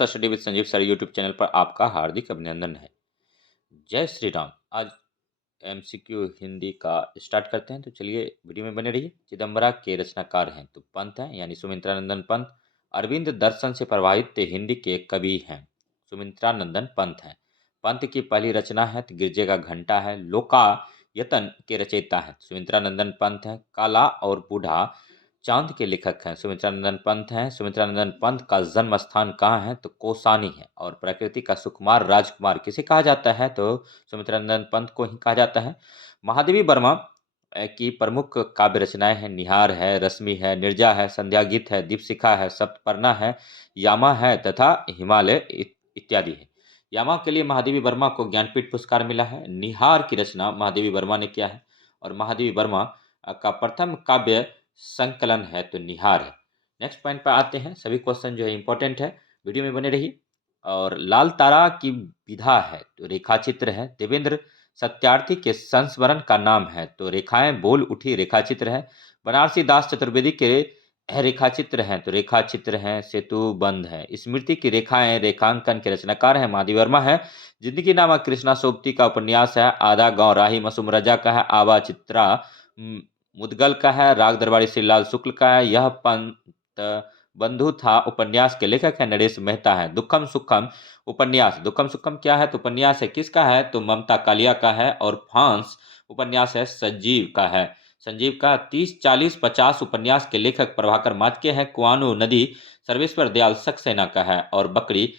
Just study with Sanjeev sir YouTube channel पर आपका हार्दिक अभिनंदन है। जय श्री राम। आज एमसीक्यू हिंदी का स्टार्ट करते हैं, तो चलिए वीडियो में बने रहिए। चिदम्बरा के रचनाकार हैं तो पंत हैं, यानी सुमित्रानंदन पंत। अरविंद दर्शन से प्रभावित हिंदी के कवि हैं, सुमित्रानंदन पंत हैं। पंत की पहली रचना है तो गिरजे का घंटा है। लोकायतन के रचयिता हैं सुमित्रानंदन पंत हैं। काला और बूढ़ा चांद के लेखक हैं सुमित्रानंदन पंत हैं। सुमित्रानंदन पंत का जन्म स्थान कहाँ है तो कौसानी है। और प्रकृति का सुकुमार राजकुमार किसे कहा जाता है तो सुमित्रानंदन पंत को ही कहा जाता है। महादेवी वर्मा की प्रमुख काव्य रचनाएं हैं निहार है, रश्मि है, निर्जा है, संध्या गीत है, दीपशिखा है, सप्तपर्णा है, यामा है तथा हिमालय इत्यादि है। यामा के लिए महादेवी वर्मा को ज्ञानपीठ पुरस्कार मिला है। निहार की रचना महादेवी वर्मा ने किया है और महादेवी वर्मा का प्रथम काव्य संकलन है तो निहार है। नेक्स्ट पॉइंट पर आते हैं। सभी क्वेश्चन जो है इंपॉर्टेंट है, वीडियो में बने रहिए। और लाल तारा की विधा है तो रेखाचित्र है। देवेंद्र सत्यार्थी के संस्मरण का नाम है तो रेखाएं बोल उठी रेखाचित्र है। बनारसी दास चतुर्वेदी के रेखाचित्र हैं तो रेखाचित्र हैं सेतु बंध है। स्मृति की रेखाएं रेखांकन के रचनाकार हैं महादेवी वर्मा है। जिंदगी नामक कृष्णा सोबती का उपन्यास है। आधा गांव राही मसूम रजा का है। आवा चित्रा मुदगल का है। राग दरबारी श्रीलाल शुक्ल का है। यह पंत बंधु था उपन्यास के लेखक है नरेश मेहता है। दुखम सुखम उपन्यास, दुखम सुखम क्या है तो उपन्यास है किसका है तो ममता कालिया का है। और फांस उपन्यास है संजीव का है। संजीव का 30, 40, 50 उपन्यास के लेखक प्रभाकर माचके हैं। कुआनो नदी सर्वेश्वर दयाल सक्सेना का है। और बकरी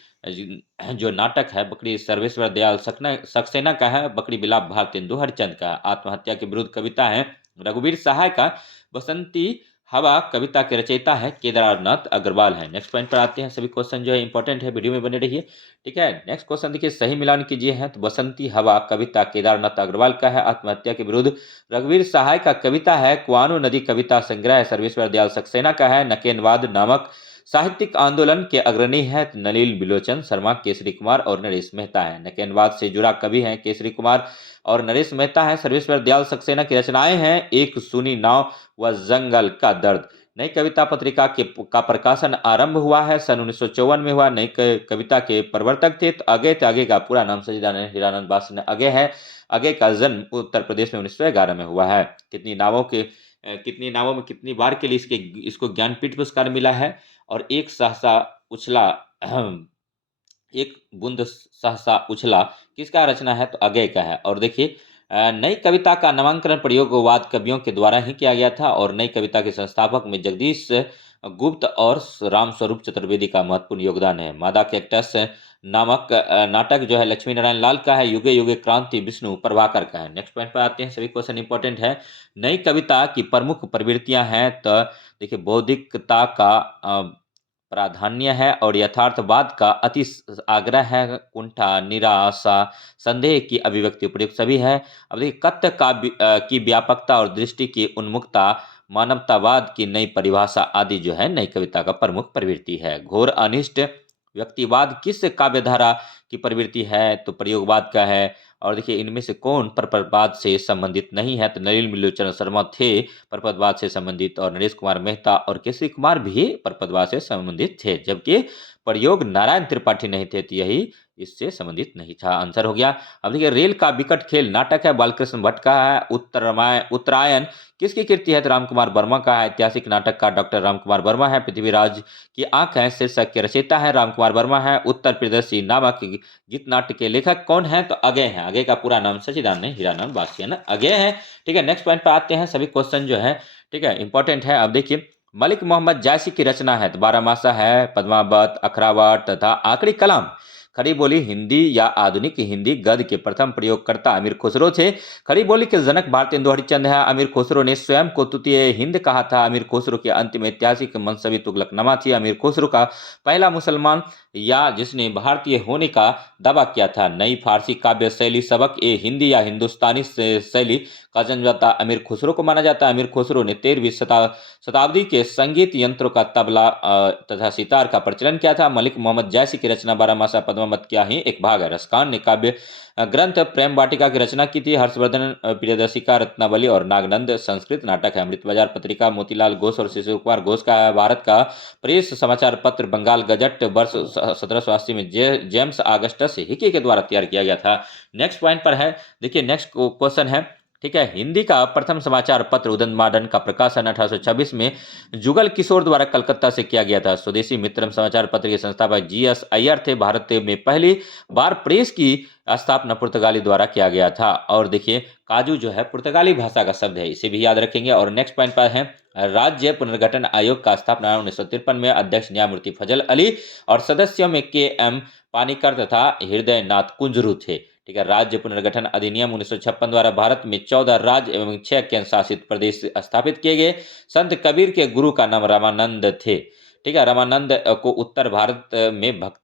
जो नाटक है बकरी सर्वेश्वर दयाल सक्सेना का है। बकरी बिलाप भारतेंदु हरिचंद का है। आत्महत्या के विरुद्ध कविता है रघुवीर सहाय का। बसंती हवा कविता के रचयिता है केदारनाथ अग्रवाल है। नेक्स्ट पॉइंट पर आते हैं। सभी क्वेश्चन जो है इंपॉर्टेंट है, वीडियो में बने रहिए। ठीक है, नेक्स्ट क्वेश्चन देखिए, सही मिलान कीजिए है तो बसंती हवा कविता केदारनाथ अग्रवाल का है। आत्महत्या के विरुद्ध रघुवीर सहाय का कविता है। कुआनो नदी कविता संग्रह सर्वेश्वर दयाल सक्सेना का है। नकेनवाद नामक साहित्यिक आंदोलन के अग्रणी है नलिल बिलोचन शर्मा। केसरी कुमार और नरेश मेहता है। नकेनवाद से जुड़ा कवि हैं केसरी कुमार और नरेश मेहता है। सर्वेश्वर दयाल सक्सेना की रचनाएं हैं एक सूनी नाव व जंगल का दर्द। नई कविता पत्रिका का प्रकाशन आरंभ हुआ है सन 1954 में हुआ। नई कविता के प्रवर्तक थे तो अगे थे। अगे का पूरा नाम सच्चिदानंद हीरानंद बास अगे है। अगे का जन्म उत्तर प्रदेश में 1911 में हुआ है। कितनी नावों में कितनी बार के लिए इसको ज्ञानपीठ पुरस्कार मिला है। और एक सहसा उछला एक बूंद सहसा उछला किसका रचना है तो अगय का है। और देखिए नई कविता का नामांकन प्रयोगवाद कवियों के द्वारा ही किया गया था। और नई कविता के संस्थापक में जगदीश गुप्त और रामस्वरूप चतुर्वेदी का महत्वपूर्ण योगदान है। मादा कैक्टस नामक नाटक जो है लक्ष्मी नारायण लाल का है। युगे युगे क्रांति विष्णु प्रभाकर का है। नेक्स्ट पॉइंट पर आते हैं। सभी क्वेश्चन इंपॉर्टेंट है। नई कविता की प्रमुख प्रवृत्तियां हैं तो देखिए बौद्धिकता का प्राधान्य है और यथार्थवाद का अति आग्रह है। कुंठा निराशा संदेह की अभिव्यक्ति उपयुक्त सभी है। अब देखिए कथ्य की व्यापकता और दृष्टि की उन्मुक्ता मानवतावाद की नई परिभाषा आदि जो है नई कविता का प्रमुख प्रवृत्ति है। घोर अनिष्ट व्यक्तिवाद किस काव्यधारा की प्रवृत्ति है तो प्रयोगवाद का है। और देखिए इनमें से कौन परपदवाद से संबंधित नहीं है तो नलिन बिलोचन शर्मा थे परपदवाद से संबंधित। और नरेश कुमार मेहता और केसरी कुमार भी परपदवाद से संबंधित थे। जबकि प्रयोग नारायण त्रिपाठी नहीं थे तो यही इससे संबंधित नहीं था। आंसर हो गया। अब देखिए रेल का विकट खेल नाटक है बालकृष्ण भट्ट का है। उत्तरायण किसकी कृति है तो रामकुमार वर्मा का है। ऐतिहासिक नाटक का डॉक्टर रामकुमार वर्मा है। पृथ्वीराज की आंख है शीर्षक के रचयिता है रामकुमार वर्मा है। उत्तर प्रदर्शी नामक गीत नाट्य के लेखक कौन है तो अगय है। अगय का पूरा नाम सच्चिदानंद हीरानंद बासियन अगय है। ठीक है, नेक्स्ट पॉइंट पर आते हैं। सभी क्वेश्चन जो है ठीक है इंपॉर्टेंट है। अब देखिए मलिक मोहम्मद जायसी की रचना है तो बारहमासा है, पद्मावत, अखरावट तथा आखिरी कलाम। खड़ी बोली हिंदी या आधुनिक हिंदी गद्य के प्रथम प्रयोगकर्ता अमीर खुसरो थे। खड़ी बोली के जनक भारतेंदु हरिचंद है। अमीर खुसरो ने स्वयं को तृतीय हिंद कहा था। अमीर खुसरो के अंतिम ऐतिहासिक मनसबी तुगलकनामा थी। अमीर खुसरो का पहला मुसलमान या जिसने भारतीय होने का दावा किया था। नई फारसी काव्य शैली सबक ए हिंदी या हिंदुस्तानी शैली का जन्मदाता अमीर खुसरो को माना जाता है। अमीर खुसरो ने 13वीं शताब्दी के संगीत यंत्रों का तबला तथा सितार का प्रचलन किया था। मलिक मोहम्मद जैसी की रचना बारहमासा पद्मावत का ही एक भाग है। रसखान ने काव्य ग्रंथ प्रेम वाटिका की रचना की थी। हर्षवर्धन प्रियदर्शी का रत्नावली और नागनंद संस्कृत नाटक है। अमृत बाजार पत्रिका मोतीलाल घोष और शिशिर कुमार घोष का भारत का प्रेस समाचार पत्र बंगाल गजट वर्ष 1780 में जेम्स ऑगस्टस हिकी के द्वारा तैयार किया गया था। नेक्स्ट पॉइंट पर है, देखिए नेक्स्ट क्वेश्चन है, ठीक है। हिंदी का प्रथम समाचार पत्र उदंतमादन का प्रकाशन 1826 में जुगल किशोर द्वारा कलकत्ता से किया गया था। स्वदेशी मित्रम समाचार पत्र के संस्थापक जीएस अय्यर थे। भारत में पहली बार प्रेस की स्थापना पुर्तगाली द्वारा किया गया था। और देखिए काजू जो है पुर्तगाली भाषा का शब्द है, इसे भी याद रखेंगे। और नेक्स्ट पॉइंट पर है, राज्य पुनर्गठन आयोग का स्थापना 1953 में। अध्यक्ष न्यायमूर्ति फजल अली और सदस्यों में के.एम. पानीकर तथा हृदय नाथ कुंजरू थे। ठीक है। राज्य पुनर्गठन अधिनियम 1956 द्वारा भारत में 14 राज्य एवं 6 केंद्र शासित प्रदेश स्थापित किए गए। संत कबीर के गुरु का नाम रामानंद थे। ठीक है। रामानंद को उत्तर भारत में भक्त